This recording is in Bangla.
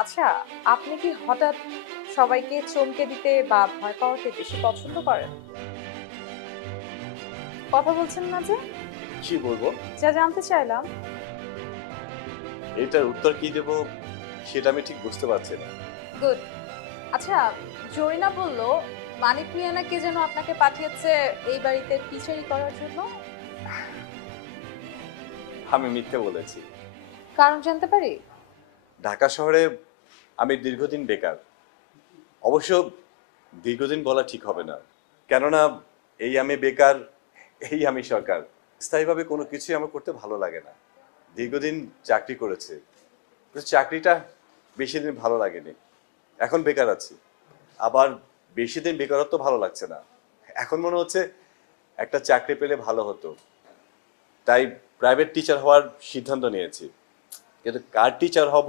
আচ্ছা, আপনি কি হঠাৎ সবাইকে চমকে দিতে বা ভয় পাওয়াতে বেশি পছন্দ করেন? কথা বলছেন না যে? কি বলবো? যা জানতে চাইলাম। এটার উত্তর কি দেব সেটা আমি ঠিক বুঝতে পারছি না। গুড। আচ্ছা, জরিনা বলল মানিপ্রিয়া কে যেন আপনাকে পাঠিয়েছে এই বাড়িতে টিচারি করার জন্য। আমি মিথ্যে বলেছি। কারণ জানতে পারি? ঢাকা শহরে আমি দীর্ঘদিন বেকার। অবশ্য দীর্ঘদিন বলা ঠিক হবে না, কেননা এই আমি বেকার, এই আমি সরকার। স্থায়ীভাবে কোনো কিছুই আমার করতে ভালো লাগে না। দীর্ঘদিন চাকরি করেছে, কিন্তু চাকরিটা বেশি দিন ভালো লাগেনি। এখন বেকার আছি, আবার বেশি দিন বেকারত্ব ভালো লাগছে না। এখন মনে হচ্ছে একটা চাকরি পেলে ভালো হতো, তাই প্রাইভেট টিচার হওয়ার সিদ্ধান্ত নিয়েছি। কিন্তু কার টিচার হব